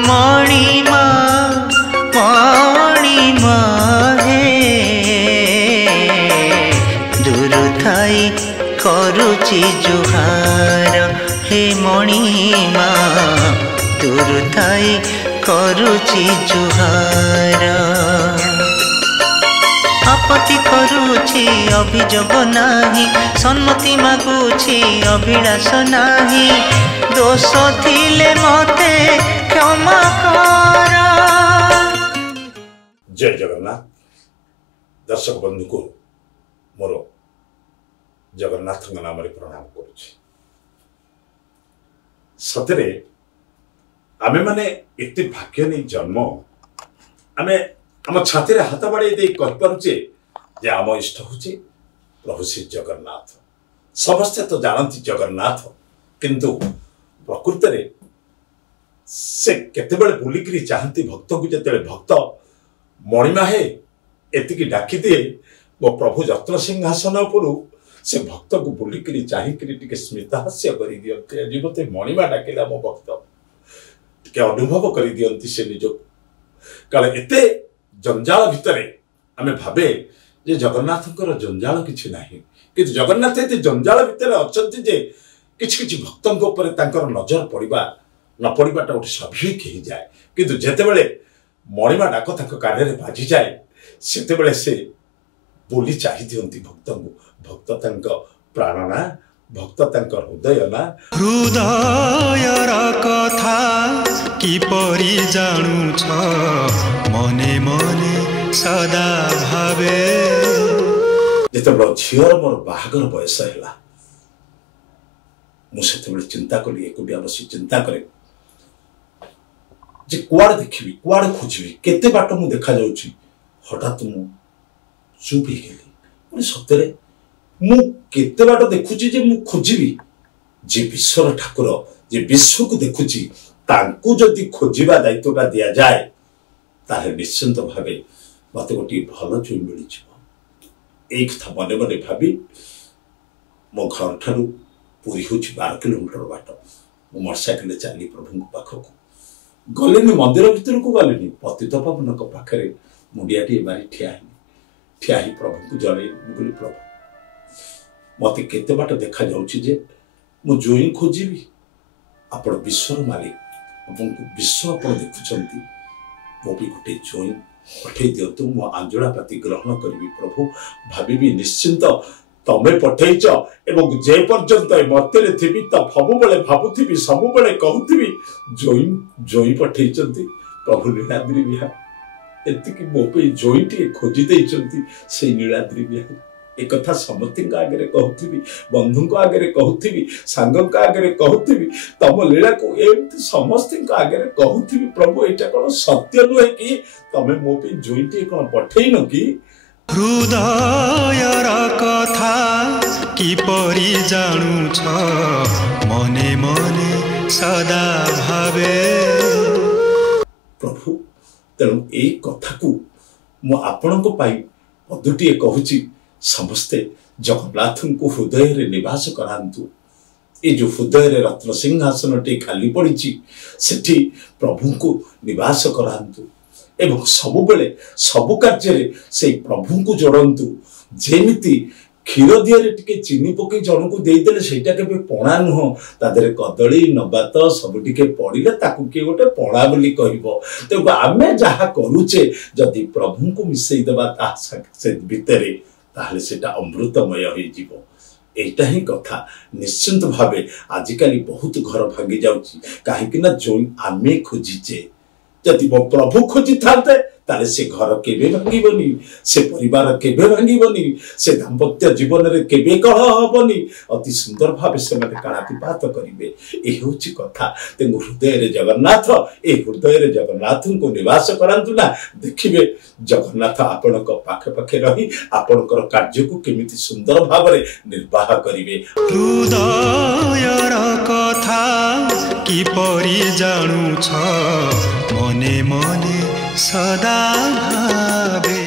मणिमा मणिमा हे दूर थाई करुची जुहार हे मणिमा दूर थाई करुची जुहार आपत्ति करुछि अभियोग नाही सम्मति मागुछि अभिलाष नाही दोष थिले मते क्षमा कर। जय जगन्नाथ। दर्शक बंधु को मोर जगन्नाथ नाम प्रणाम करुछि। सतरे आमे माने एते भाग्य नहीं जन्म आमे आम छाती हाथ बाड़े दे कहि पारुचे जे आम इष्ट होछि प्रभु श्री जगन्नाथ। समस्ते तो जानती जगन्नाथ किंतु प्रकृत रे से केतेबेले बुलिकरी चाहती भक्त को जेतेबेले भक्त मणिमा हे एतिकी डाकी दिए मो प्रभु जत्न सिंहासन उपरु से भक्त को बुलिकरी चाहिकरी टिके स्मितहास्य करि दियते जे मते मणिमा डाकिला मो भक्त टिके अनुभव करि दियंती से निज काले एते जंजाल भितरे आमे भाबे जे जगन्नाथकर जंजाल किछि नाही कि जगन्नाथ एते जंजाल भितरे अछंती जे किछि किछि भक्तंक ऊपर तांकर नजर पड़िबा न पड़िबाटा गोटे स्वाभाविक हो जाए किंतु जेतेबेले मणिमा डाक तांक कान रे बाजी जाए सेतेबेले से बोली चाहि दियंती भक्तंक भक्त तांक प्राणना भक्त तांक हृदयना हृदयर कथा कि परि जानु छ मने मने सदा भावे। जेतेबेले झियर मोर बाहागर बयस हैला मुझे चिंता कली एकुटिया बसी चिंता करे जे कुआड़े देखी कुआड़े खोजी केते बाट मु देखा जाउची हठात मु चुप ही गेली सतरे मु केते बाट देखुची जे मु खोजीबी जे विश्वर ठाकुर जे विश्व को देखुची तांकु जदि खोजिबा दायित्वटा दिया जाए ताहे निश्चिंत भावे मते गोटी भल चुई मिली छिबो। एक कथा मने मने भाबी मो घर ठारू पूरी हूँ 12 किलोमीटर बाट मो मोटरसाइकेल चली प्रभु पाखक गलेनी मंदिर भीतर को गलेनी पतित पावन पाखे मुंडियाटी मारी ठिया प्रभु को जन बोली प्रभु मत केते बाट देखा जाउची जे मु जोई खोजीबी आपण विश्वर मालिक आपको विश्व आपण देखुचंती मो भी गोटे जोई पठे दियतु मो आंजला पाती ग्रहण करी प्रभु भाबी निश्चिंत तमे पठेच एवं जे पर्यंत मतेरे थिबी त सबुबले भाबुथिबी सबुबले कहूथिबी जोई जोई पठेचंती प्रभु नीलाद्री विहार एतिकी मो पे जोईटी खोजी देइचंती से नीलाद्री विहार एक कथा समति आगे कहूथिबी बंधु आगे कहूथिबी सांग आगे कहूथिबी तम लीला को एमती समस्त आगे कहूथिबी प्रभु एटा कोन सत्य नुहे कि तमे मो पे जोईटी कोन पठेइन कि हृदयर कथा कि परि जानु छ मने मने सदा भावे। प्रभु तेणु ए कथा को मु आपणक पाई पदुटी कहूची समस्ते जगन्नाथ को हृदय रे निवास करांतु। ए जो हृदय रे रत्न सिंहासन टे खाली पड़ी सेठी प्रभु को निवास करांतु एवं सबु बेले सबु कार्य से प्रभु को जोड़ंतु। जेमिति क्षीर दिहरे टिके चीनी पकई जन को देदेले सेटा केबे पणा नुह तादरे कदली नबात सब टिके पड़िले ताकू के गोटे पणा बोली कहइबो। तेबे आमे जहा करूचे जदि प्रभु को मिसई देबा ता से भितरे ताहले सेटा अमृतमय होई जीवो। एटा ही कथा निश्चिंत भावे आजिकाली बहुत घर भांगी जाउची काहेकि ना जो आमे खोजिचे जदि मो प्रभु खोजी थाते ताले से घर केबे भांगीबनी से परिवार केबे भांगीबनी से दाम्पत्य जीवन रे केबे कलह हबनी अति सुंदर भावे से मते कालातिपात करिवे। ए होची कथा तेनु हृदय रे जगन्नाथ ए हृदय रे जगन्नाथ को निवास करंतु ना देखिबे जगन्नाथ आपनक पाखे पाखे रही आपनकर कार्य को केमिति सुंदर भावे निर्वाह करिवे। हृदयर कथा कि परि जानु छ मने मने सदा भावे।